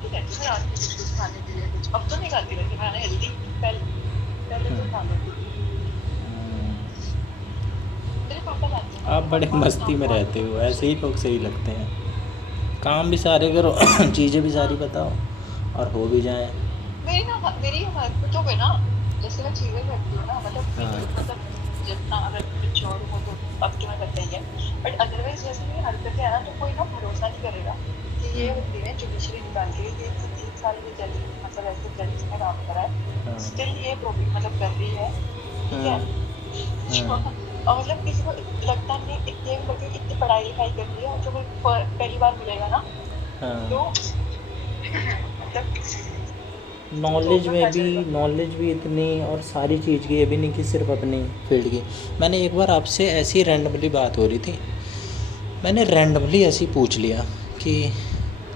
की कहती हूँ रात में कुछ खाने के लिए कुछ, अब तो नहीं खाती वैसे खाना हेल्दी, पहले तो खा लेती थी। तेरे पापा लाते हैं ना, आप मेरे बड़े पापा मस्ती में आपको आदत रहते है हो, कुछ ऐसे ही चाहिए। लोग सही लगते हैं। काम भी सारे करो चीज़ें भी हाँ सारी बताओ और हो भी जाए। मेरी हरकतों पे ना, जैसे मैं चीजें करती हूँ ना, मतलब हाँ। मेरी मतलब जितना अगर मेच्योर हूँ तो अब तुम्हें पता ही है, बट अदरवाइज जैसे मेरी हरकतें है ना, तो कोई ना भरोसा नहीं करेगा कि ये बंदी ने जुडिशरी निकाल के ये 3 साल की जज, मतलब ऐसे जज में काम करा है, हाँ। स्टिल ये प्रोबी मतलब कर रही है, ठीक है। हाँ। हाँ। और मतलब किसी को लगता नहीं है, इतने लगे इतनी पढ़ाई लिखाई कर रही है, और जो कोई पहली बार मिलेगा ना, हाँ। तो मतलब नॉलेज धोखा में खा भी, जाएगा। नॉलेज भी इतनी और सारी चीज़ की, ये भी नहीं कि सिर्फ अपनी फील्ड की। मैंने एक बार आपसे ऐसी रैंडमली बात हो रही थी, मैंने रैंडमली ऐसे ही पूछ लिया कि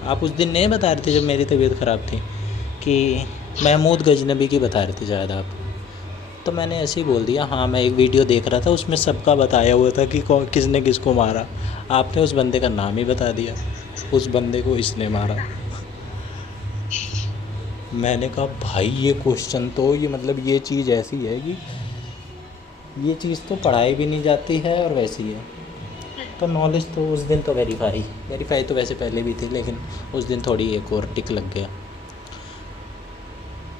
आप उस दिन नहीं बता रहे थे जब मेरी तबीयत ख़राब थी कि महमूद गजनबी की बता रहे थे शायद आप। तो मैंने ऐसे ही बोल दिया हाँ, मैं एक वीडियो देख रहा था उसमें सबका बताया हुआ था कि कौन किसने किसको मारा। आपने उस बंदे का नाम ही बता दिया, उस बंदे को इसने मारा। मैंने कहा भाई ये क्वेश्चन तो, ये मतलब ये चीज़ ऐसी है कि ये चीज़ तो पढ़ाई भी नहीं जाती है और वैसी है। पर नॉलेज तो उस दिन तो वेरीफाई वेरीफाई तो वैसे पहले भी थी, लेकिन उस दिन थोड़ी एक और टिक लग गया।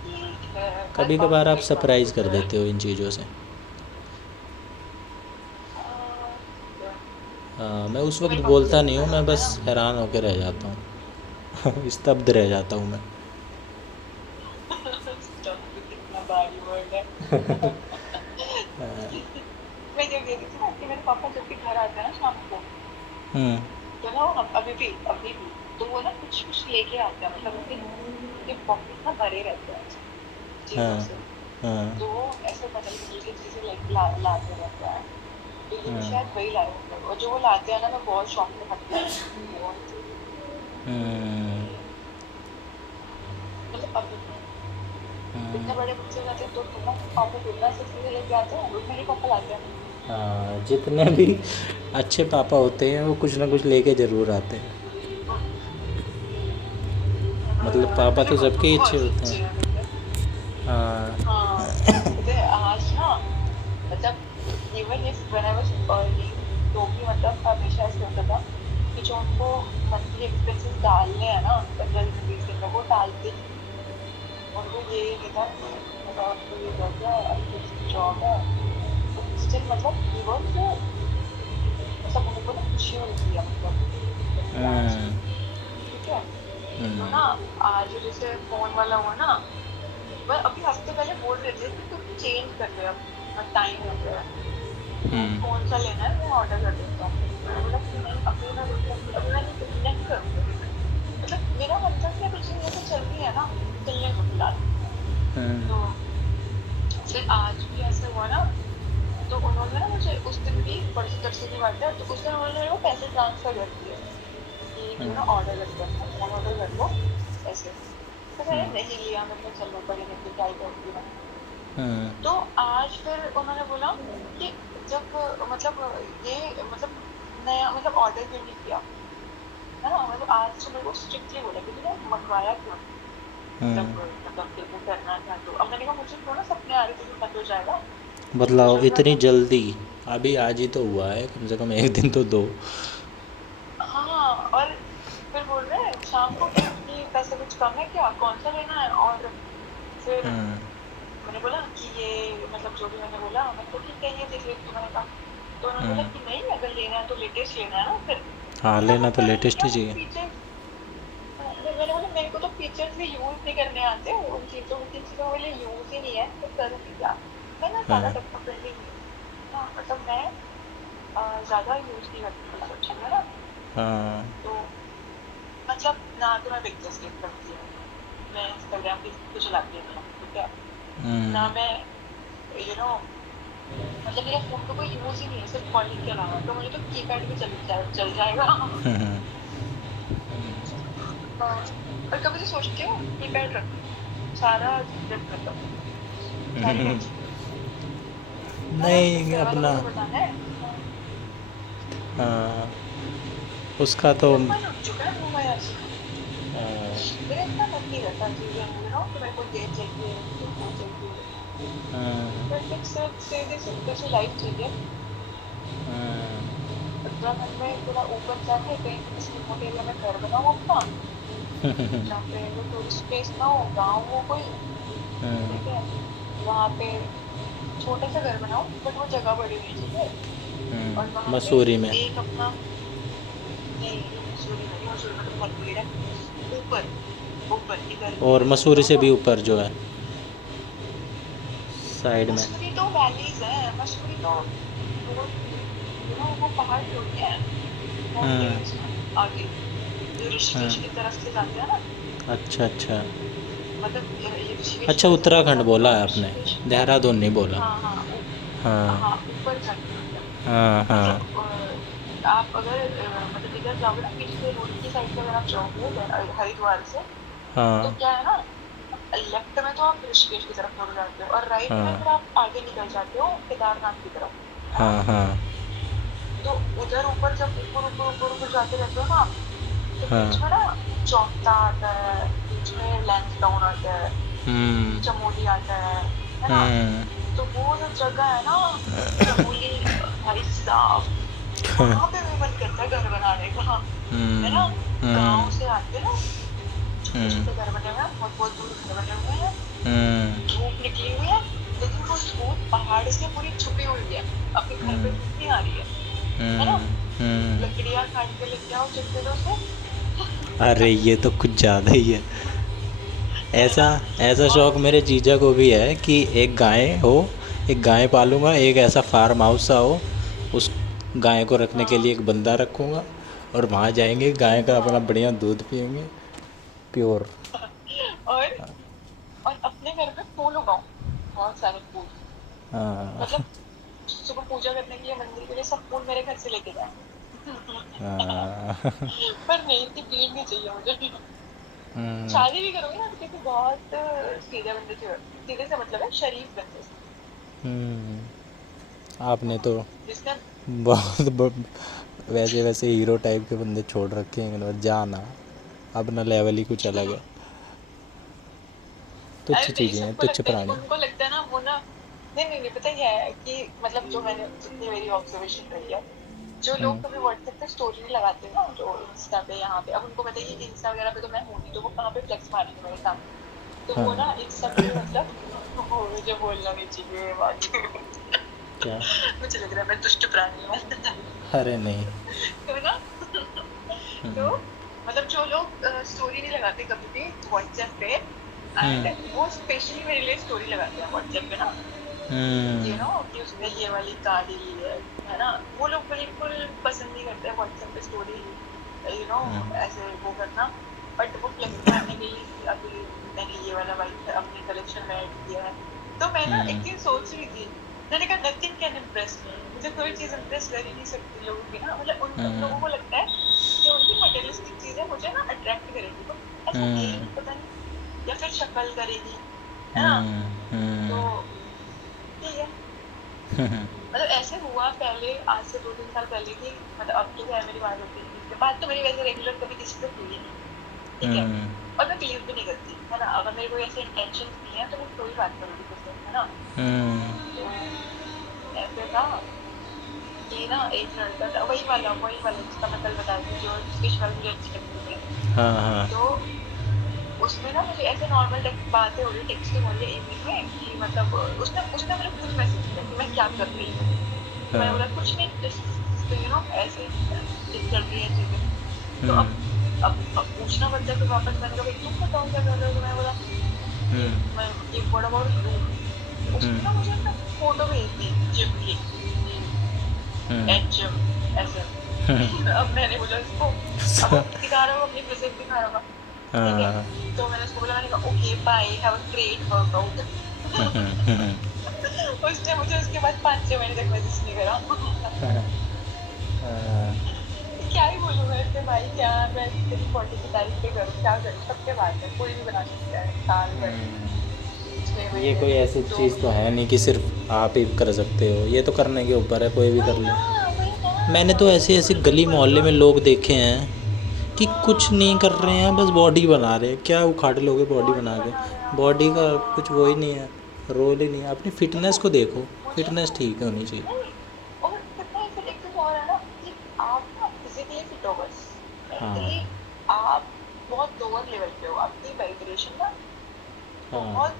ठीक है, हर कभी बात कभार पे आप एक बात सरप्राइज़ कर होता है। देते हो इन चीज़ों से। ठीक है। हाँ, मैं उस तो वक्त मेरे पापा बोलता जब भी नहीं हूँ, घर मैं आते हैं बस ना, हैरान होकर रह जाता हूँ स्तब्ध रह जाता हूँ मैं। स्टफ कितना भारी वर्ड है। मैं ये कह रही थी ना कि मेरे पापा जब भी घर आते हैं ना शाम को, हम्म। तो ना वो अभी भी तो वो ना कुछ कुछ लेके आते हैं, मतलब उनके पॉकेट ना भरे रहते हैं चीजों हाँ। से। हाँ। तो वो ऐसे बदल बदल के चीजें लाते रहते हैं। तो ये भी हाँ। शायद वही लाए होंगे, और जो वो लाते हैं ना, मैं बहुत शौक से खाती हूँ, बहुत। हम्म। मतलब अभी भी इतने हम्म। बड़े बच्चे हो जाते हैं तो थोड़ा पापा थोड़ा सा चीजें लेके आते हैं, वो मेरे पापा लाते हैं। हाँ, जितने भी अच्छे पापा होते हैं वो कुछ ना कुछ लेके ज़रूर आते हैं। मतलब पापा मेरे तो पापा सबके ही अच्छे बहुत होते सच्चे हैं। हैं मतलब। हाँ। हाँ, पता है आज ना, मतलब even if when I was earning, तो भी मतलब हमेशा ऐसे होता था कि जो उनको मंथली एक्सपेंसेस डालने हैं ना, 15 दिन 20 दिन में, वो डालते ही नहीं। उनको ये नहीं था कि मतलब अब तो ये हो गया, अब तो इसकी जॉब है, तो स्टिल मतलब इवन से, मतलब उनको ना खुशी मिलती है, मतलब लास्ट, हम्म। ठीक है। तो हम्म। ना आज जैसे फोन वाला हुआ ना, वह अभी हफ्ते पहले बोल रहे थे कि तुम चेंज कर ले, अब टाइम हो गया है, तो हम्म। कौन सा लेना है मैं ऑर्डर कर देता हूँ। मैंने बोला कि नहीं, अभी मैं रुकूंगी, अभी मैं नहीं करूँगी अभी मैं, मतलब मेरा मन था कि अभी चीजें तो चल रही है ना, चलने दो फिलहाल। हम्म। तो फिर आज भी ऐसे हुआ ना, तो उन्होंने ना मुझे उस दिन भी, परसों तरसों की बात है, तो उस दिन उन्होंने मेरे को पैसे ट्रांसफर कर दिए कि तू ना ऑर्डर कर दे, अपना फोन ऑर्डर कर लो ऐसे। तो मैंने नहीं लिया, मैं कहा चलो बड़ी ने क्या ही कर दिया। हम्म। तो आज फिर उन्होंने बोला कि जब मतलब ये मतलब नया मतलब ऑर्डर क्यों नहीं किया, है ना, मतलब आज से मेरे को स्ट्रिक्टली बोला कि तूने मंगवाया क्यों नहीं, हम्म। मतलब तेरे को करना था तो। अब मैंने कहा मुझे थोड़ा सपने आ रहे थे कि बंद हो जाएगा, तो बदलाव चल रहा इतनी था। जल्दी? अभी आज ही तो हुआ है, कम से कम एक दिन तो दो। हाँ, और फिर बोल रहे हैं शाम को कि पैसे कुछ कम है क्या, कौन सा लेना है, और फिर हम्म। मैंने बोला कि ये मतलब जो भी मैंने बोला, मैंने कहा ठीक है ये देख लेती हूँ, मैंने कहा। तो उन्होंने बोला हम्म। कि नहीं, अगर लेना है तो लेटेस्ट लेना है ना फिर। हाँ, मैं लेना तो पता नहीं लेटेस्ट क्या ही वो चाहिए। फीचर्स, मैंने बोला मेरे को तो फीचर्स भी यूज नहीं करने आते, उन चीजों के लिए यूज ही नहीं है, तो करूँगी क्या। मैं ना ज्यादा हाँ। टेक्नो फ्रेंडली नहीं हूँ ना, मतलब मैं ज्यादा यूज नहीं करती हूँ सब चीजें ना। हाँ। तो मतलब ना तो मैं पिक्चर्स क्लिक करती हूँ, मैं इंस्टाग्राम भी कुछ चलाती नहीं हूँ, ठीक है। हम्म। ना मैं मतलब मेरा फोन का कोई यूज ही नहीं है सिर्फ कॉलिंग के अलावा, तो मुझे तो कीपैड भी चल जाएगा। हम्म। और कभी तो सोचती हूँ कीपैड रख दूँ, सारा झंझट खत्म, सारी टेंशन खत्म, है ना, नहीं, घर वालों को अपना। तो बताना है। हाँ, उसका तो। मेरा मन उठ चुका है वो, मैं हाँ। मेरा चीज़ें कि मेरे को ये चाहिए, मुझे वो चाहिए। हाँ, बट एक सीधी सिंपल सी लाइफ चाहिए। हाँ, उत्तराखंड में थोड़ा ऊपर जाके कहीं किसी रिमोट एरिया में घर बनाओ अपना, जहाँ पे वो टूरिस्ट प्लेस ना हो, गाँव हो कोई, हाँ, ठीक है, वहाँ पे छोटा सा घर बनाओ, बट वो जगह बड़ी होनी चाहिए। और वहाँ पे मसूरी में। एक अपना, नहीं मसूरी में तो बहुत भीड़ है। ऊपर ऊपर इधर और इधर मसूरी जाओ से ना। भी ऊपर जो है साइड में। मसूरी तो वैलीज है, मसूरी तो वो वो पहाड़ थोड़ी है, हाँ, माउंटेन्स आगे जो हाँ, ऋषिकेश की तरफ से जाते हैं ना, अच्छा अच्छा। मतलब ये ऋषिकेश अच्छा, की वजह से बोल उत्तराखंड रहा हूँ बोला तो है आपने, ऋषिकेश। देहरादून नहीं बोला। हाँ हाँ, हाँ ऊपर जाके मतलब, हाँ, हाँ, मतलब आप अगर मतलब इधर जाओगे ना, पिछले रोड की साइड से अगर आप जाओगे हरिद्वार से, तो हाँ, क्या है ना, लेफ्ट में तो आप ऋषिकेश की तरफ मुड़ जाते हो, और राइट में हाँ, फिर आप आगे निकल जाते हो केदारनाथ की तरफ, है ना। हाँ, हाँ, तो उधर ऊपर जब ऊपर जाते रहते हो ना, तो बीच हाँ, में ना चौपता आता है, बीच में लैंसडाउन आता है, हम्म, चमोली आता है ना। हम्म, तो वो जो जगह है ना, चमोली, भाई साहब, वहां पे भी मन करता है घर बनाने का, है ना। हम्म, गाँव हम्म, से आते हैं ना, छोटे हम्म, छोटे घर बने हुए हैं, बहुत बहुत दूर घर बने हुए हैं, हम्म, धूप निकली हुई है, लेकिन वो धूप पहाड़ से पूरी छुपी हुई है, आपके घर पे हम्म, धूप नहीं आ रही है ना। हम्म। लकड़ियाँ काट के लेके आओ जंगलों से, अरे ये तो कुछ ज़्यादा ही है। है ऐसा ना। ऐसा और शौक मेरे जीजा को भी है कि एक गाय हो, एक गाय पालूंगा, एक ऐसा फार्म हाउस सा हो, उस गाय को रखने के हाँ लिए एक बंदा रखूँगा, और वहाँ जाएंगे, गाय का अपना हाँ बढ़िया दूध पियेंगे, प्योर। और और अपने घर पे फूल उगाओ, बहुत सारे फूल, हाँ, मतलब सुबह पूजा करने के लिए मंदिर के लिए सब फूल मेरे घर से लेके जाए। हाँ, पर नहीं, इतनी भीड़ नहीं चाहिए मुझे। हम्म, शादी भी करोगे ना तो किसी बहुत सीधे बंदे से, सीधे से मतलब है शरीफ बंदे से, आपने तो जिसका बहुत वैसे वैसे हीरो टाइप के बंदे छोड़ रखे हैं, मतलब जाना अपना लेवल ही कुछ अलग है। तुच्छ अरे नहीं, चीज़ें हैं, सबको तुच्छ लगता है, प्राणी। उनको लगता है ना वो ना, नहीं पता क्या है कि मतलब जो मैंने, जितनी मेरी ऑब्जर्वेशन रही है, जो लोग हम्म, कभी व्हाट्सएप पे स्टोरी नहीं लगाते ना, जो इंस्टा पे यहाँ पे, अब उनको पता है कि इंस्टा वगैरह पे तो मैं हूँ नहीं, तो वो कहाँ पे फ्लेक्स मारेंगे मेरे सामने, तो वो हाँ, ना इंस्टा पे मतलब वो मुझे बोलना नहीं चाहिए ये बात। क्या? मुझे लग रहा है मैं दुष्ट प्राणी हूँ। अरे नहीं। तो ना, तो हम्म, मतलब जो लोग स्टोरी नहीं लगाते कभी भी व्हाट्सएप पे, एंड हम्म, वो स्पेशली मेरे लिए स्टोरी लगाते हैं व्हाट्सएप पे ना, हम्म, कि उसने ये वाली कार ली है ना, वो लोग बिल्कुल पसंद नहीं करते व्हाट्सएप पे स्टोरी, ऐसे वो करना, बट वो फ्लेक्स मारने के लिए कि अभी मैंने ये वाला बाइक अपने कलेक्शन में ऐड किया है। तो मैं ना एक हम्म, दिन सोच रही थी, मैंने कहा नथिंग कैन इम्प्रेस मी, मुझे कोई चीज इम्प्रेस कर ही नहीं सकती लोगों की ना, मतलब उन लोगों को लगता है कि उनकी मटेरियलिस्टिक चीजें मुझे ना अट्रैक्ट करेगी, तो ऐसा है ही हम्म, नहीं, पता नहीं, या फिर शक्ल करेगी, है ना। हम्म, तो हम्म, ठीक है, हम्म, मतलब ऐसे हुआ पहले, आज से 2-3 साल पहले की, मतलब अब तो खैर मेरी बात होती है, उसके बाद तो मेरी वैसे रेगुलर कभी किसी से हुई नहीं, ठीक है। हम्म, और मैं बिलीव भी नहीं करती, है ना, अगर मेरे कोई ऐसे इंटेंशन नहीं है तो मैं कोई बात करूँगी किससे, है ना। हम्म, तो ऐसे था कि ना एक लड़का था, वही वाला जिसका मैं कल बता रही थी, जो जिसकी शक्ल मुझे अच्छी लगती थी। हाँ, हाँ, तो उसमें ना मुझे ऐसे नॉर्मल बातें हो रही, टेक्सटिंग हो रही है इवनिंग में, कि मतलब उसने उसने मुझे खुद मैसेज किया कि मैं क्या कर रही हूँ, तो मैंने हाँ, बोला कुछ नहीं, जस्ट ऐसे ही चल रही है चीजें। तो हम्म, अब पूछना पड़ता है, तो वापस मैंने कहा भाई तुम बताओ क्या कर रहे हो, तो मैं बोला कि हम्म, मैं एक बड़ा अबाउट यू, तो उसने ना हम्म, मुझे अपना फोटो भेज दी जिम की, हम्म, एट जिम ऐसे। अब मैंने बोला उसको, अब वो दिखा रहा होगा अपनी फिजिक दिखा रहा होगा, ठीक है। हाँ, तो मैंने उसको बोला, मैंने कहा okay bye, have a great workout. Hmm, उसने मुझे उसके बाद 5-6 महीने तक मैसेज नहीं करा। हाँ, क्या ही बोलूं मैं इससे भाई, क्या मैं तेरी बॉडी की तारीफ पे करूँ, क्या करूँ, सबके बात है, कोई भी बना सकता है साल भर में, छह ये महीने कोई में ऐसी दो चीज़ तो महीने है में नहीं कि सिर्फ आप ही कर सकते हो, ये तो करने के ऊपर है, कोई भी कर ले। वही ना मैंने तो ऐसे ऐसे बिल्कुल गली बिल्कुल। मोहल्ले तो में लोग देखे हैं कि कुछ नहीं कर रहे हैं, बस बॉडी बना रहे हैं। क्या उखाड़ लोगे बॉडी बना के? बॉडी का कुछ वो ही नहीं है, रोल ही नहीं है। अपनी फिटनेस को देखो, मुझे फिटनेस ठीक होनी चाहिए। नहीं, और कितना ही फिर एक चीज और है ना कि आप ना फिजिकली फिट हो, बस हाँ मेंटली आप बहुत लोअर लेवल पे हो, आपकी वाइब्रेशन ना हाँ बहुत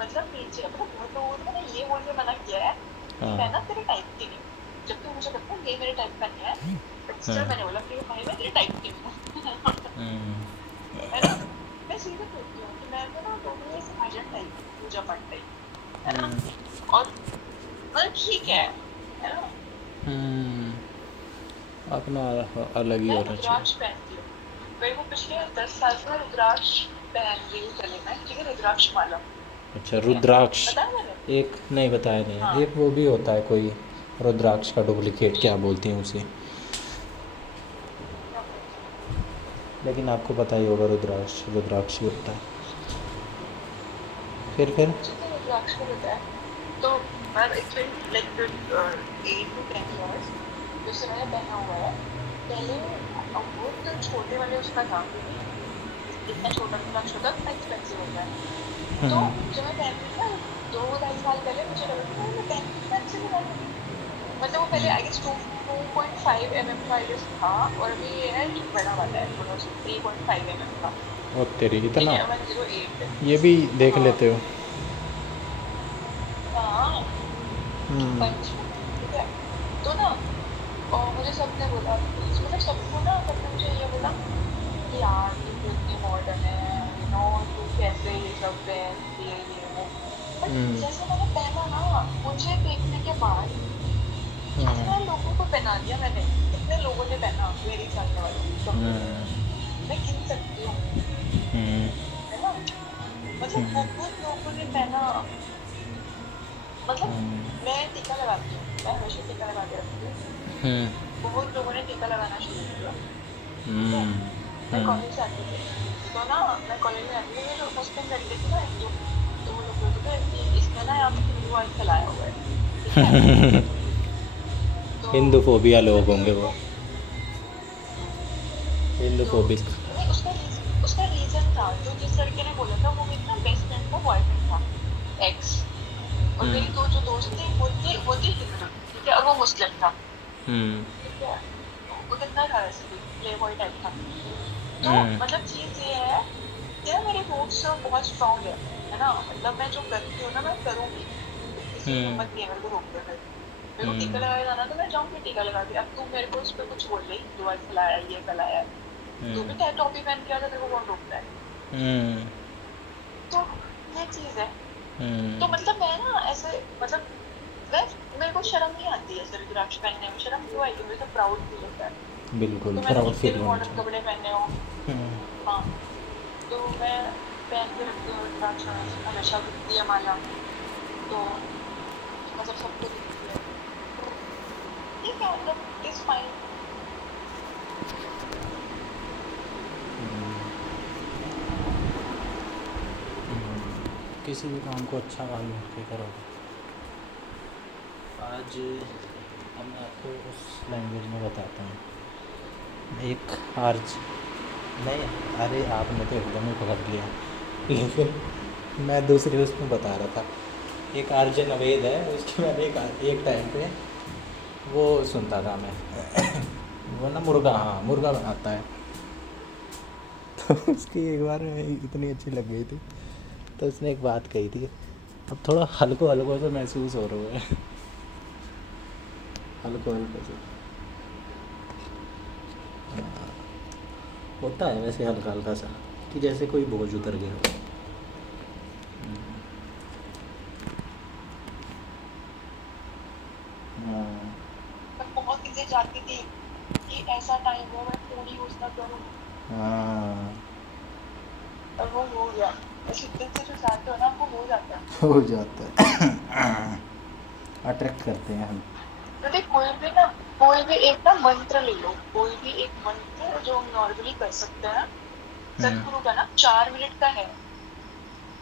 मतलब नीचे है। मतलब बहुत लोगों ने मैंने ये बोल के मना किया है कि मैं ना हाँ तेरे टाइप की नहीं हूँ, जबकि मुझे लगता है ये मेरे टाइप का नहीं है, बट हाँ स्टिल मैंने बोला कि भाई मैं तेरे टाइप की हूँ। हम्म, है ना, मैं सीरियस होती हूँ कि मैं तो ना टोटली ऐसे भजन टाइप पूजा पाठ टाइप, है ना, हम्म, और मतलब ठीक है ना। हम्म, अपना अलग ही मैं होना चाहिए। रुद्राक्ष पहनती हूँ, मेरे को पिछले 10 साल से मैं रुद्राक्ष पहन रही हूँ गले में, ठीक है, रुद्राक्ष माला, अच्छा, ठीक है, रुद्राक्ष। बताया मैंने। एक नहीं बताया नहीं है, हाँ, एक वो भी होता है कोई रुद्राक्ष का डुप्लीकेट, क्या बोलते हैं उसे, क्या बोलते हैं, लेकिन आपको पता ही होगा, रुद्राक्ष रुद्राक्ष ही होता है। फिर मुझे तो रुद्राक्ष का पता है। तो मैं एक्चुअली लाइक 8 to 10 years जैसे मैंने पहना हुआ है। पहले वो तो छोटे वाले उसका था, क्योंकि जितना छोटा रुद्राक्ष होता है उतना एक्सपेंसिव होता है। तो हम्म, जब मैं पहनती थी ना 2-2.5 साल पहले, मुझे लगा था मैं पहन कितना अच्छे से पहन, मतलब वो पहले हम्म, आई गेस 2.5 mm का आई गेस था, और अभी ये है बड़ा वाला है थोड़ा सा 3.5 mm का, और तेरी ठीक इतना है, 108। ये भी देख हाँ लेते हो? हाँ, हम्म, पंच में, ठीक है। तो ना, और मुझे सबने बोला प्लीज, मतलब सबको ना, सबने मुझे ये बोला कि यार तू तो इतनी मॉडर्न है, तू कैसे ये सब पहनती है, ये वो। बट हम्म, जैसे मैंने पहना ना, मुझे देखने के बाद कितना लोगों को पहना दिया मैंने, कितने लोगों ने पहना मेरे जानने वालों सबने, हम्म, मैं गिन सकती हूँ, हम्म, है ना, मतलब हम्म, बहुत लोगों ने पहना। मतलब हम्म, मैं टीका लगाती हूँ, मैं हमेशा टीका लगा के रखती हूँ। हम्म, बहुत लोगों ने टीका लगाना शुरू किया, ठीक है। हम्म, मैं हम्म, कॉलेज जाती थी, तो ना मैं कॉलेज में जाती थी, तो जो मुस्लिम लड़के थे ना हिंदू, तो वो लोग बोलते थे कि इसने ना यहाँ पे हिंदू ऑयल फैलाया हुआ है, ठीक है। तो हिंदू फोबिया लोग सभी होंगे वो, उनको, हिंदू तो फोबिक। नहीं, उसका रीजन था, जो जिस लड़के ने बोला था वो मेरी ना बेस्ट फ्रेंड का बॉयफ्रेंड था, एक्स। और हम्म, मेरी दो जो दोस्त थी वो थी हिंदू, ठीक है, और वो मुस्लिम था, हम्म, ठीक है। वो कितना था वैसे भी प्ले बॉय टाइप था। तो हम्म, मतलब चीज ये है कि ना मेरे रूट्स बहुत स्ट्रांग है ना, मतलब मैं जो करती हूँ ना मैं करूंगी, तो किसी की हम्म, हिम्मत नहीं है मेरे को रोकने में। मेरे को टीका हम्म, लगाया जाना तो मैं जाऊंगी टीका लगा के। अब तू मेरे को उस पर कुछ बोल रही, दुआ फैलाया, ये फैलाया, तू भी हम्म, चाहे टोपी पहन के आ जा, तेरे को कौन रोकता है। हम्म, तो ये चीज है। तो हम्म, मतलब मैं ना ऐसे, मतलब मैं, मेरे को शर्म नहीं आती है ऐसे रुद्राक्ष पहनने में, शर्म क्यों आएगी, मुझे तो प्राउड फील होता है। बिल्कुल तो मैंने प्राउड कितने फील भी होना मॉडर्न चाहिए। कपड़े पहने हो, हम्म, हाँ, तो मैं पहन के रखती हूँ रुद्राक्ष हमेशा, दिखती है माला, तो मतलब सबको दिखती है, तो ठीक है, मतलब इट इज फाइन। किसी भी काम को अच्छा मान के करो। आज अब मैं आपको उस लैंग्वेज में बताता हूँ। एक आर्ज नहीं, अरे आपने तो एकदम ही पकड़ लिया, लेकिन मैं दूसरी उसमें बता रहा था। एक आर्य नवेद है, उसकी मैंने एक टाइम पे वो सुनता था मैं। वो ना मुर्गा, हाँ मुर्गा बनाता है। तो उसकी एक बार इतनी अच्छी लग गई थी, तो उसने एक बात कही थी। अब थोड़ा हल्को हल्को से महसूस हो रहा है, हल्को हल्को से होता है वैसे, हल्का हल्का सा, कि जैसे कोई बोझ उतर गया हो। हाँ मैं बहुत चीजें चाहती थी कि ऐसा टाइम हो मैं फोन यूज ना करूँ, हाँ, और वो हो गया। मैं शिद्दत से जो चाहते हो ना वो हो जाता है। हो जाता है। अट्रैक्ट करते हैं हम। तो देख, कोई भी एक ना मंत्र ले लो, कोई भी एक मंत्र जो हम नॉर्मली कर सकते हैं, हम्म, सदगुरु का ना 4 मिनट का है,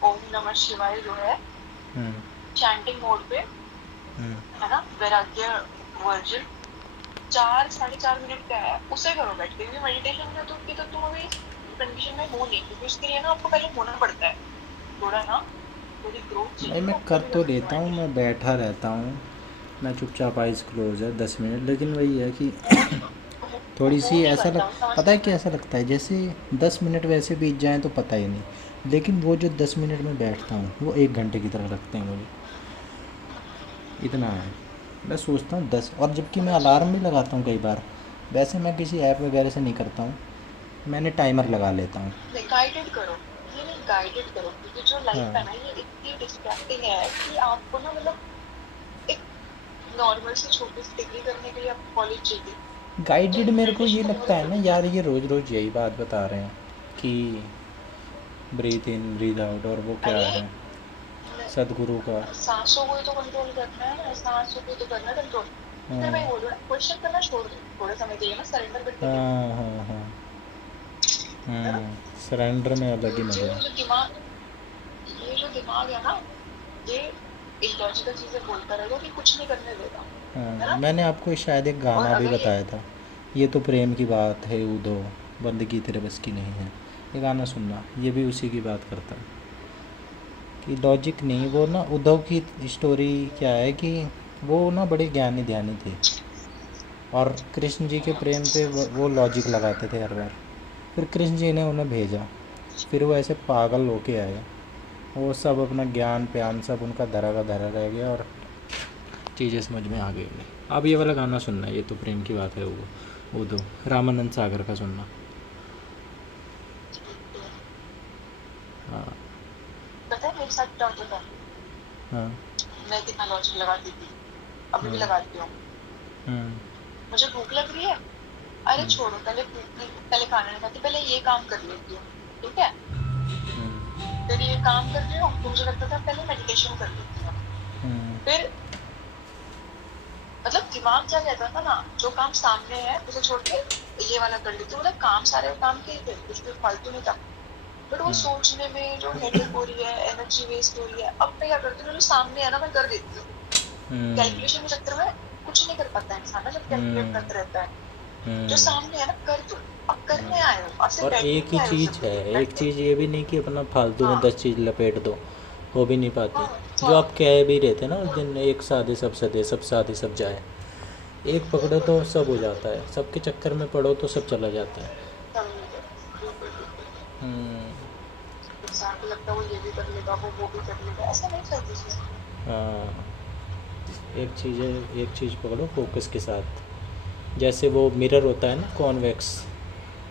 ओम नमः शिवाय जो है, हम्म, चैंटिंग मोड पे, हम्म, है ना, वैराग्य वर्जन, 4 4.5 मिनट का है, उसे करो बैठ के। मेडिटेशन में तो कि तो तुम अभी कंडीशन में हो नहीं, क्योंकि उसके लिए ना आपको पहले होना पड़ता है थोड़ा ना, थोड़ी ग्रोथ भाई चाहिए मैं तो कर तभी तो कर सकते हो लेता हूँ, मैं मेडिटेशन। बैठा रहता हूँ, मैं चुपचाप आइज़ क्लोज है 10 मिनट, लेकिन वही है कि थोड़ी हो सी नहीं ऐसा पाता लग, हूँ, समझ पता है सकते कि हैं। ऐसा लगता है जैसे 10 मिनट वैसे बीत जाएं तो पता ही नहीं, लेकिन वो जो 10 मिनट में बैठता हूँ वो 1 घंटे की तरह लगते हैं मुझे, इतना है। मैं सोचता हूँ 10, और जबकि मैं अलार्म भी लगाता हूँ कई बार, वैसे मैं किसी ऐप वगैरह से नहीं करता हूँ, मैंने टाइमर लगा लेता हूँ। नहीं, गाइडेड करो, नहीं गाइडेड करो, क्योंकि जो लाइफ है हाँ, ना ये इतनी डिस्ट्रैक्टिंग है कि आपको ना मतलब एक नॉर्मल से छोटी सी डिग्री करने के लिए आपको कॉलेज चाहिए, तो गाइडेड मेरे को ये मेडिटेशन तो लगता बहुत है ना जरूरी यार, है। ये रोज़ रोज़ यही बात बता रहे हैं कि ब्रीथ इन ब्रीथ आउट, और वो क्या अरे है सदगुरु का। सांसों को ही तो कंट्रोल करना है, सांसों को ही तो करना है कंट्रोल। फिर हाँ मैं बोल रहा हूँ क्वेश्चन करना छोड़ दो थोड़े समय के लिए ना, सरेंडर करने के लिए, हाँ हाँ हाँ। है ना। सरेंडर में अलग ही ये मज़ा है। जो दिमाग, ये जो दिमाग है ना, ये इलॉजिकल चीजें बोलता रहेगा कि कुछ नहीं करने देगा, है हाँ, ना। मैंने आपको शायद एक और गाना भी अगर ये बताया था, ये तो प्रेम की बात है उदो, बंदगी तेरे बस की नहीं है, ये गाना सुनना, ये भी उसी की बात करता है कि लॉजिक नहीं, वो ना उद्धव की स्टोरी क्या है कि वो ना बड़े ज्ञानी ध्यानी थे, और कृष्ण जी के प्रेम पे वो लॉजिक लगाते थे हर बार, फिर कृष्ण जी ने उन्हें भेजा, फिर वो ऐसे पागल होके आए, वो सब अपना ज्ञान प्यान सब उनका धरा का धरा रह गया, और चीज़ें समझ में आ गई उन्हें। अब ये वाला गाना सुनना, ये तो प्रेम की बात है वो तो रामानंद सागर का सुनना। हाँ पता है मेरे साथ क्या होता था, हाँ मैं कितना लॉजिक लगाती थी, अभी भी हाँ लगाती हूँ। हम्म, मुझे भूख लग रही है, अरे छोड़ो पहले भूख नहीं, पहले खाना नहीं खाती, पहले ये काम कर लेती हूँ, ठीक है। हम्म, फिर ये काम कर रही हूँ तो मुझे लगता था पहले मेडिटेशन कर लेती हूँ। हम्म, फिर मतलब दिमाग क्या कहता था ना, जो काम सामने है उसे छोड़ के ये वाला कर लेती हूँ, मतलब काम सारे काम के ही थे, कुछ भी फालतू नहीं था। बट वो हाँ, सोचने में जो हेडेक हो रही है, एनर्जी वेस्ट हो रही है, अब मैं क्या करती हूँ, जो सामने है ना मैं कर देती हूँ। हम्म, कैलकुलेशन के चक्कर में कुछ नहीं कर पाता इंसान ना, जब कैलकुलेट हम्म, करता रहता है। जो हम्म। सामने है ना कर दो, अब करने आए हो, अब सिर्फ और बैठने एक ही नहीं आए हो चीज़ है, जिंदगी एक बैठ के। चीज़ ये भी नहीं कि अपना फालतू में हाँ 10 चीज़ लपेट दो, हो भी नहीं पाती। हाँ जो हाँ आप कह भी रहे थे ना उस हाँ, दिन, एक साधे सब सदे, सब साधे सब जाए, एक पकड़ो बिल्कुल तो बिल्कुल सब हो बिल्कुल। जाता है, सबके चक्कर में पड़ो तो सब चला जाता है। बिल्कुल बिल्कुल। हम्म, इंसान को लगता है वो ये भी कर लेगा, वो भी कर लेगा, ऐसा नहीं चलती चीज़। हाँ, एक चीज़ पकड़ो फोकस के साथ, जैसे वो मिरर होता है ना कॉन्वेक्स,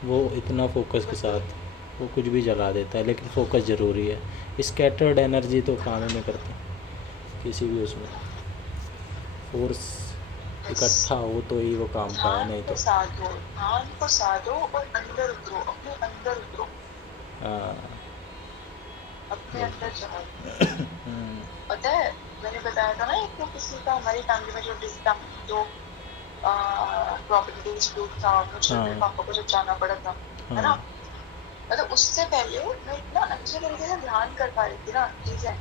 वो इतना फोकस के बिल्कुल। साथ वो कुछ भी जला देता है, लेकिन फोकस ज़रूरी है। स्कैटर्ड एनर्जी तो काम ही नहीं करती किसी भी उसमें, फोर्स बस इकट्ठा हो तो ही वो काम का है, ध्यान नहीं को तो। साधो, ध्यान को साधो और अंदर उतरो, अपने अंदर उतरो, हाँ अपने बिल्कुल। अंदर जाओ। हम्म, पता है, मैंने बताया था ना एक तो किसी का हमारी फैमिली में जो जो प्रॉपर्टी डिस्प्यूट था, मुझे हाँ मेरे पापा को जब जाना पड़ा था, है हाँ ना। मतलब उससे पहले मैं इतना अच्छे तरीके से ध्यान कर पा रही थी ना चीजें,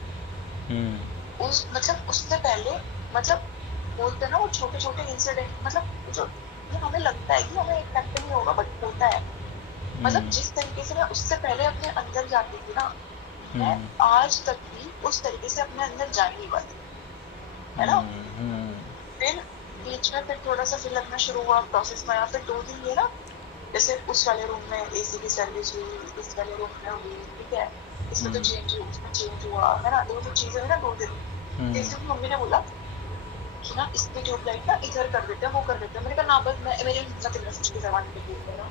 हम्म, उस मतलब उससे पहले, मतलब बोलते हैं ना वो छोटे छोटे इंसिडेंट, मतलब जो ये हमें लगता है कि हमें इफेक्ट नहीं होगा बट होता है। मतलब हम्म, जिस तरीके से मैं उससे पहले अपने अंदर जाती थी ना, मैं हम्म, आज तक भी उस तरीके से अपने अंदर जा ही नहीं पाती, है ना। हम्म, फिर बीच में फिर थोड़ा सा फिर लगना शुरू हुआ, प्रोसेस में आया, फिर 2 दिन ये ना, जैसे उस वाले रूम में एसी की सर्विस हुई, इस वाले रूम में हुई, ठीक है, इसमें तो हम्म, चेंज हुआ, उसमें चेंज हुआ, है ना, वो जो चीजें हुई ना 2 दिन। हम्म, जैसे मम्मी ने बोला कि ना इसकी ट्यूबलाइट ना इधर कर देते हैं, वो कर देते हैं, मैंने कहा ना बस मैं मेरी हिम्मत नहीं उसकी जबान पे बोल देना।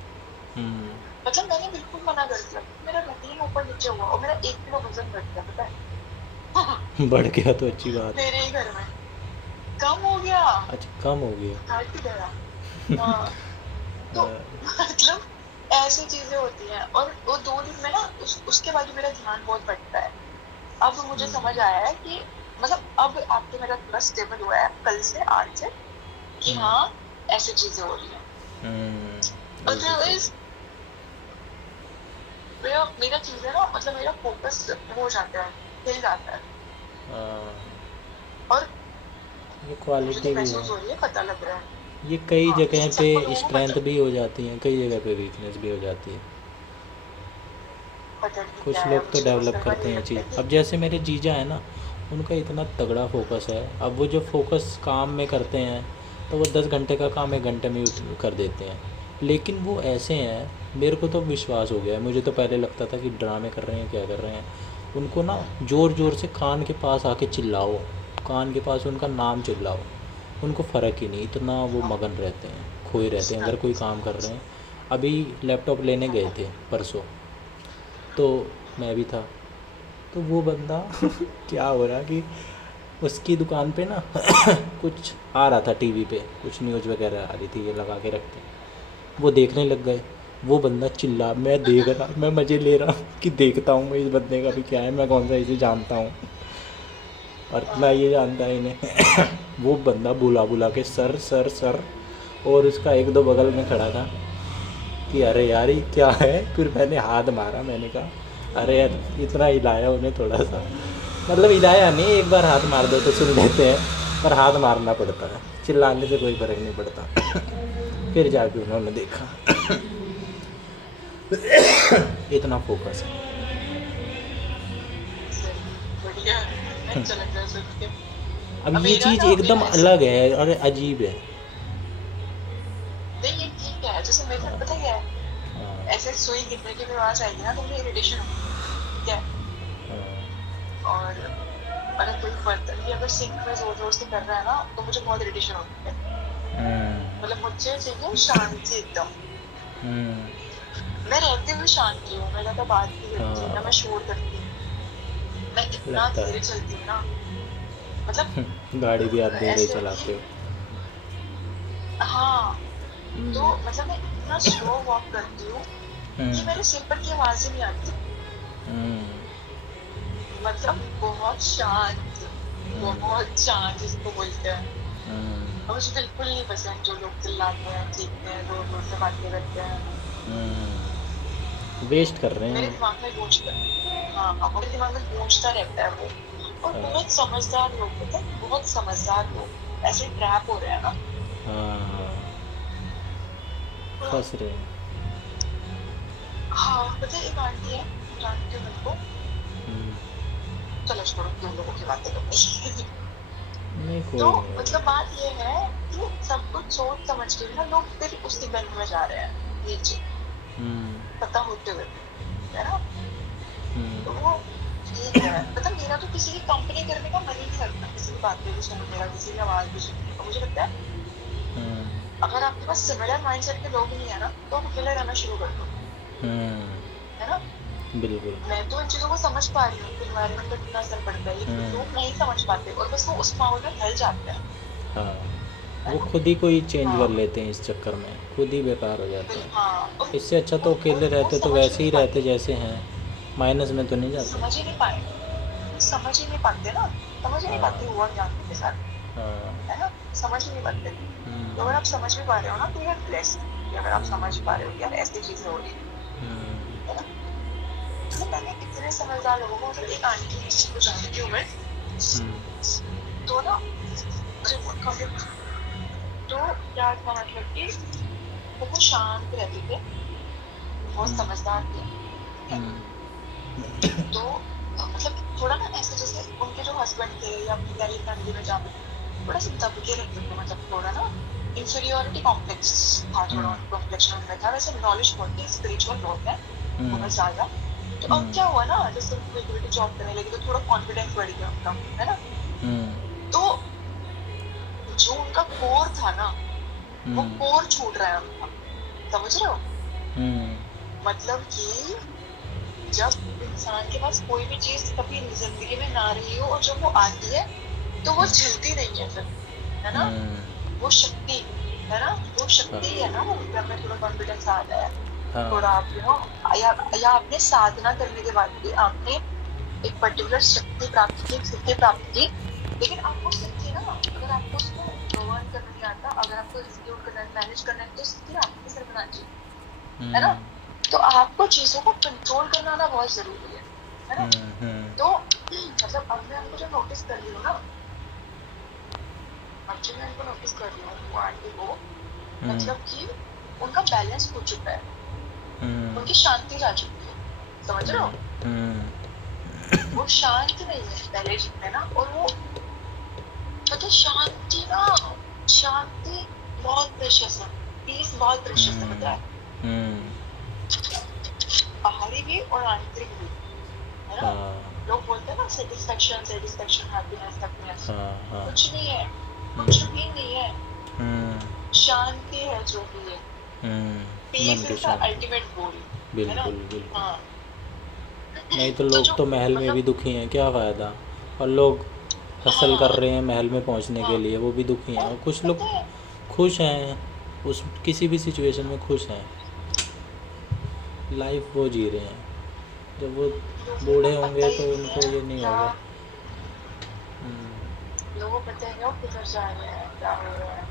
हम्म। मतलब मैंने बिल्कुल मना कर दिया, मेरा रूटीन ऊपर नीचे हुआ और मेरा 1 किलो वजन बढ़ गया, पता है। बढ़ गया तो अच्छी बात है। मेरे ही घर में कम हो गया, अच्छा, कम हो गया। घट गया। हाँ, तो मतलब ऐसी चीजें होती हैं, और वो 2 दिन में ना उसके बाद भी मेरा ध्यान बहुत बढ़ता है। अब मुझे समझ आया है कि मतलब अब आपके मेरा थोड़ा स्टेबल हुआ है कल से आज से, कि हम्म, हाँ ऐसी चीजें हो रही है। बिल्कुल सही। अदरवाइज मेरा मेरा चीज है ना, मतलब मेरा फोकस हो जाता है, हिल जाता है, हाँ, और ये मुझे तो क्वालिटी भी है। महसूस हो रही है, पता लग रहा है। ये कई हाँ, जगह लेकिन पे सबको लोगों को स्ट्रेंथ भी हो जाती है, कई जगह पे वीकनेस भी हो जाती है। पता नहीं क्या कुछ है, लोग तो मुझे तो डेवलप उसमें करते नहीं हैं ये लगता चीज़। कि अब जैसे मेरे जीजा है ना, उनका इतना तगड़ा फोकस है, अब वो जो फोकस काम में करते हैं तो वो 10 घंटे का काम 1 घंटे में कर देते हैं। लेकिन वो ऐसे हैं, मेरे को तो विश्वास हो गया है, मुझे तो पहले लगता था कि ड्रामे कर रहे हैं क्या कर रहे हैं। उनको ना ज़ोर ज़ोर से कान के पास आके चिल्लाओ, कान के पास उनका नाम चिल्लाओ, उनको फ़र्क ही नहीं, इतना वो मगन रहते हैं, खोए रहते हैं अगर कोई काम कर रहे हैं। अभी लैपटॉप लेने गए थे परसों, तो मैं भी था, तो वो बंदा क्या हो रहा कि उसकी दुकान पे ना कुछ आ रहा था टीवी पे, कुछ न्यूज़ वगैरह आ रही थी, ये लगा के रखते हैं, वो देखने लग गए। वो बंदा चिल्ला, मैं देख रहा, मैं मज़े ले रहा कि देखता हूँ मैं इस बंदे का भी क्या है, मैं कौन सा इसे जानता हूँ और ना ये जानता है इन्हें। वो बंदा बुला बुला के सर सर सर, और उसका एक दो बगल में खड़ा था कि अरे यार ये क्या है। फिर मैंने हाथ मारा, मैंने कहा अरे यार इतना हिलाया उन्हें थोड़ा सा, मतलब हिलाया नहीं, एक बार हाथ मार दो तो सुन लेते हैं, पर हाथ मारना पड़ता है, चिल्लाने से कोई फ़र्क नहीं पड़ता। फिर जाके उन्होंने देखा। इतना फोकस है। बढ़िया है, अच्छा लग रहा है सुन के। अब अब ये मेरा चीज़ ना एकदम मेरा ऐसे अलग है और अजीब है। नहीं, ये ठीक है, जैसे मेरे साथ पता है क्या है, हाँ ऐसे सुई गिरने की भी आवाज आएगी ना तो मुझे इरिटेशन होगी, ठीक है। हाँ। और अगर कोई बर्तन भी अगर सिंक में जोर जोर से कर रहा है ना तो मुझे बहुत इरिटेशन होती है। हम्म, मतलब मुझे चाहिए शांति एकदम। हम्म, मैं रहती हुई शांति हूँ, मैं ज्यादा बात नहीं करती, ना मैं हाँ शोर करती हूँ, मैं इतना लगता धीरे है। चलती हूँ ना। मतलब गाड़ी भी आप धीरे ऐसे है चलाते कि हो। हाँ, तो हम्म, मतलब मैं इतना स्लो वॉक करती हूँ कि हम्म, मेरे सिर पर की आवाज ही नहीं आती। हम्म, मतलब हम्म, बहुत शांत जिसको बोलते हैं। हम्म, और मुझे बिल्कुल नहीं पसंद जो लोग चिल्लाते हैं, चीखते हैं, जोर जोर से बातें करते हैं। वेस्ट कर रहे मेरे हैं। दिमाग में गूंजता, हाँ, मेरे दिमाग में गूंजता रहता है वो। और हाँ बहुत समझदार लोग, पता है, बहुत समझदार लोग ऐसे ट्रैप हो रहे हैं ना। हाँ, तो फंस रहे हैं। हाँ, पता है, एक आंटी है, जानती हूँ उनको। हम्म, चलो छोड़ो, क्यों लोगों की बातें करनी। नहीं तो कोई नहीं मतलब भाई। बात ये है कि सब कुछ सोच समझ के भी ना लोग फिर उसी बंद में जा रहे हैं नीचे, हम्म, पता होते हुए भी, है ना। हम्म, तो वो ठीक है, मतलब मेरा तो किसी की कंपनी करने का मन ही नहीं करता, किसी की बातें भी सुनने का, किसी की आवाज भी सुनने का। मुझे लगता है हम्म, अगर आपके पास सिमिलर माइंडसेट के लोग नहीं है ना तो आप अकेले रहना शुरू कर दो, हम्म, है ना। बिल्कुल। मैं तो इन चीजों को समझ पा रही हूँ कि इन्वायरमेंट पर कितना असर पड़ता है, लेकिन हम्म, लोग नहीं समझ पाते और बस वो उस माहौल में ढल जाते हैं, हाँ, है वो ना। खुद ही कोई चेंज कर हाँ, लेते हैं इस चक्कर में, खुद ही बेकार हो जाते बिल हैं। हाँ, इससे अच्छा तो अकेले वो रहते तो समझ भी वैसे नहीं ही रहते पाते, जैसे हैं, माइनस में तो नहीं जाते। समझ ही नहीं पाए, समझ ही नहीं पाते ना, समझ ही नहीं हाँ पाते हुआ क्या उनके साथ, हाँ। है ना। समझ ही नहीं पाते। तो अगर आप समझ भी पा रहे हो ना तो यू आर ब्लेस्ड, कि अगर आप समझ पा रहे हो कि यार ऐसी चीजें हो रही है ना। मतलब मैंने कितने समझदार लोगों को, मतलब एक आंटी है जिसको जानती हूँ मैं, तो ना, अरे उनका भी, तो क्या था, मतलब कि वो बहुत शांत रहते थे, बहुत समझदार थे, ठीक है। तो मतलब थोड़ा ना ऐसे जैसे उनके जो हस्बैंड थे या अपनी पहली फैमिली में जहाँ थोड़ा सा दबके रहते थे, मतलब थोड़ा ना इंफीरियोरिटी कॉम्प्लेक्स था, थोड़ा कॉम्प्लेक्शन उनमें था। वैसे नॉलेज बहुत है, स्पिरिचुअल बहुत है, बहुत ज्यादा। तो अब क्या हुआ ना, जैसे उनको एक बेटी जॉब करने लगी तो थोड़ा कॉन्फिडेंस बढ़ गया उनका, है ना। तो जो उनका कोर था ना, वो कोर छूट रहा है उनका, समझ रहे हो। मतलब कि जब इंसान के पास कोई भी चीज कभी जिंदगी में ना रही हो और जब वो आती है तो वो झलती नहीं है फिर, है ना। वो शक्ति, है ना, वो शक्ति हाँ है ना, वो जब में थोड़ा कॉन्फिडेंस आ रहा है, थोड़ा हाँ। आप या आपने साधना करने के बाद भी आपने एक पर्टिकुलर शक्ति प्राप्त की, एक सिद्धि प्राप्त की, लेकिन आप वो सिद्धि ना, अगर आपको उसको गवर्न करना नहीं आता, अगर आपको एग्जीक्यूट करना है, मैनेज करना है, तो सिद्धि आपके सिर में आनी चाहिए, है ना। तो आपको चीजों को कंट्रोल करना आना बहुत जरूरी है ना। तो मतलब अब मैं आपको जो नोटिस कर रही हूँ ना, अब जो मैं उनको नोटिस कर रही हूँ वो आंटी को, मतलब कि उनका बैलेंस हो चुका है, उनकी शांति जा चुकी है, समझ रहे हो? वो शांत नहीं है पहले जितने ना, और वो मतलब शांति ना, शांति बहुत प्रेशियस है, पीस बहुत प्रेशियस है, पता है? बाहरी भी और आंतरिक भी, है ना? लोग बोलते हैं ना सेटिस्फेक्शन सेटिस्फेक्शन हैप्पीनेस हैप्पीनेस, कुछ नहीं है, कुछ भी नहीं है, शांति है जो भी है, peace is the ultimate goal, है ना? बिल्कुल बिल्कुल। हाँ, नहीं तो लोग जो तो महल में भी दुखी हैं, क्या फ़ायदा। और लोग हसल कर रहे हैं महल में पहुंचने के लिए, वो भी दुखी हैं। और कुछ लोग पता है, खुश हैं, उस किसी भी सिचुएशन में खुश हैं, लाइफ वो जी रहे हैं। जब वो लोगों बूढ़े को होंगे पता ही तो नहीं उनको है ये नहीं क्या, होगा। लोगों को पता है क्या किधर जा रहे हैं, क्या हो रहा है,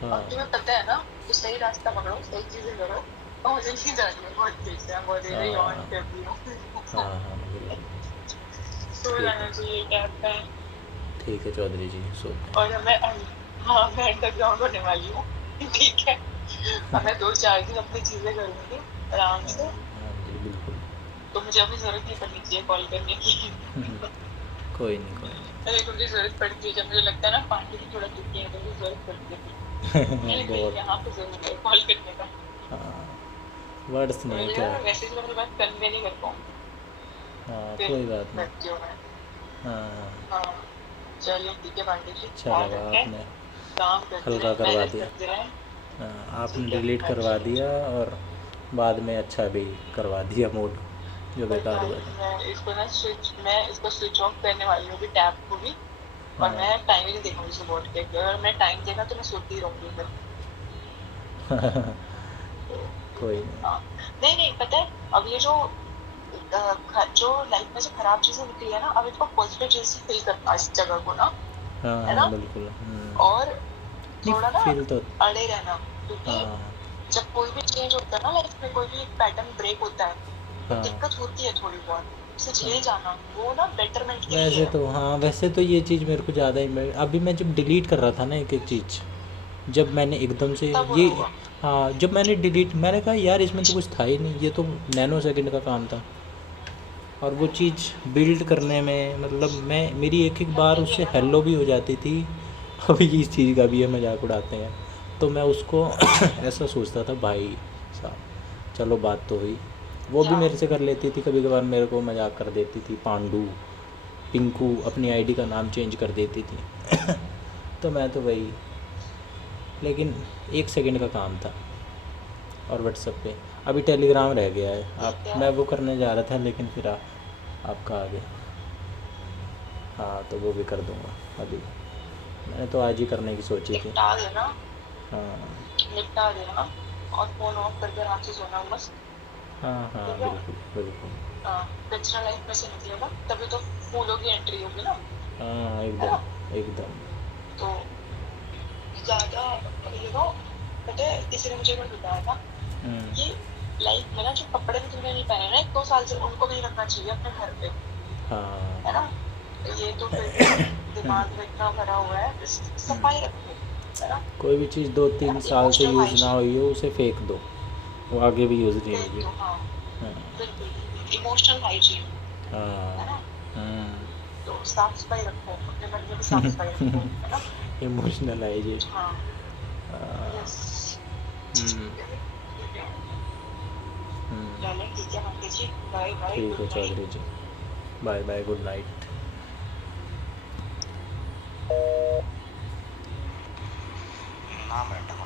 हाँ और तुम्हें पता है ना, तो सही रास्ता पकड़ो, सही चीजें करो, और मुझे नहीं जानी है बहुत तेज से, बहुत देर यॉन हाँ कर रही हूँ। हाँ हाँ बिल्कुल। सो ठीक जाना है, चाहिए टाइम पे। ठीक है चौधरी जी, सोते हैं। और मैं, हाँ मैं अंडरग्राउंड होने वाली हूँ, ठीक है? अब मैं 2-4 दिन अपनी चीजें करूंगी आराम से, हाँ जी बिल्कुल। तो मुझे अभी जरूरत नहीं पड़नी चाहिए कॉल करने की। कोई नहीं कोई नहीं। अरे मुझे जरूरत पड़ती है जब मुझे लगता है ना पानी की थोड़ा दुखी है, तो मुझे जरूरत पड़ती है, मेरे बहुत। यहाँ पे जरूर है कॉल करने का। हाँ, वर्ड्स नहीं मुझे क्या। ना वैसे भी अपनी बात कन्वे नहीं कर पाऊँ, हाँ फिर कोई बात नहीं। करती हूँ मैं। हाँ, हाँ, चलिए ठीक है पांडे जी, अच्छा ध्यान लगा रखें, आपने काम करते हल्का रहें, करवा मेहनत दिया। करते रहें, हाँ, आपने ठीक है? डिलीट हाँ करवा जी, हाँ दिया, जी। और बाद में अच्छा भी करवा दिया मूड जो कोई बेकार बात हुआ नहीं, था। मैं इसको स्विच ऑफ करने वाली हूँ अभी, टैब को भी, और हाँ। मैं टाइम ही नहीं देखूंगी सुबह उठ के, अगर मैं टाइम देखा तो मैं सोती ही रहूंगी फिर। कोई नहीं। हाँ, नहीं नहीं पता है, अब ये जो लाइफ में जो खराब चीजें निकली है ना, अब इसको पॉजिटिव चीज से फिल करना इस जगह को ना, हाँ है हाँ ना? बिल्कुल। और नहीं थोड़ा ना फील तो। अड़े रहना, क्योंकि हाँ जब कोई भी चेंज होता है ना लाइफ में, कोई भी पैटर्न ब्रेक होता है, तो हाँ दिक्कत होती है थोड़ी बहुत, उसे हाँ। झेल जाना, वो ना बेटरमेंट के लिए वैसे है। तो हाँ, वैसे तो ये चीज़ मेरे को ज़्यादा ही अभी मैं जब डिलीट कर रहा था ना एक एक चीज़, जब मैंने एकदम से तब हो ये, रहा होगा। हाँ जब मैंने डिलीट, मैंने कहा यार इसमें तो कुछ था ही नहीं, ये तो नैनो सेकंड का काम था। और वो चीज़ बिल्ड करने में मतलब मैं, मेरी एक एक बार करने के उससे है ना, हेलो भी हो जाती थी। अभी इस चीज़ का भी ये मजाक उड़ाते हैं, तो मैं उसको ऐसा सोचता था भाई साहब चलो बात तो हुई। वो भी क्या मेरे से कर लेती थी, कभी कभार मेरे को मजाक कर देती थी, पांडू पिंकू अपनी आईडी का नाम चेंज कर देती थी। तो मैं तो वही, लेकिन एक सेकंड का काम था। और व्हाट्सएप पे अभी टेलीग्राम रह गया है, आप, ठीक है, मैं वो करने जा रहा था लेकिन फिर आपका आ गया। हाँ तो वो भी कर दूँगा अभी, मैंने तो आज ही करने की सोची थी। निपटा देना, हाँ निपटा देना, और फोन ऑफ करके आराम से सोना मस्त, हाँ हाँ ठीक है? बिल्कुल बिल्कुल। हाँ, कचरा लाइफ में से निकलेगा, तभी तो फूलों की एंट्री होगी ना, हाँ है ना? एकदम एकदम। तो ज्यादा पता है, किसी ने मुझे एक बार बताया था हम्म, कि लाइफ में ना जो कपड़े भी तुमने नहीं पहने ना 1-2 साल से, उनको भी रखना चाहिए अपने घर पे, हाँ है ना? ये तो फिर भी दिमाग में इतना भरा हुआ है, सफाई रखो, है ना? कोई भी चीज़ दो है तीन ना? साल से इमोशनल यूज़ ना हाइजीन, हुई हो उसे फेंक दो, वो आगे भी यूज़ नहीं फेंक होगी। दो, हाँ, हाँ बिल्कुल बिल्कुल, इमोशनल हाइजीन, हाँ। है ना? हम्म। तो साफ सफाई रखो, अपने घर में भी साफ सफाई रखो, है ना? इमोशनल है ये। हाँ, यस, हम्म, ठीक है, हम्म। चलो ठीक है मंगे जी, बाय बाय, ठीक है गुड नाइट। चौधरी जी, बाय बाय, गुड नाइट। ना बेटा।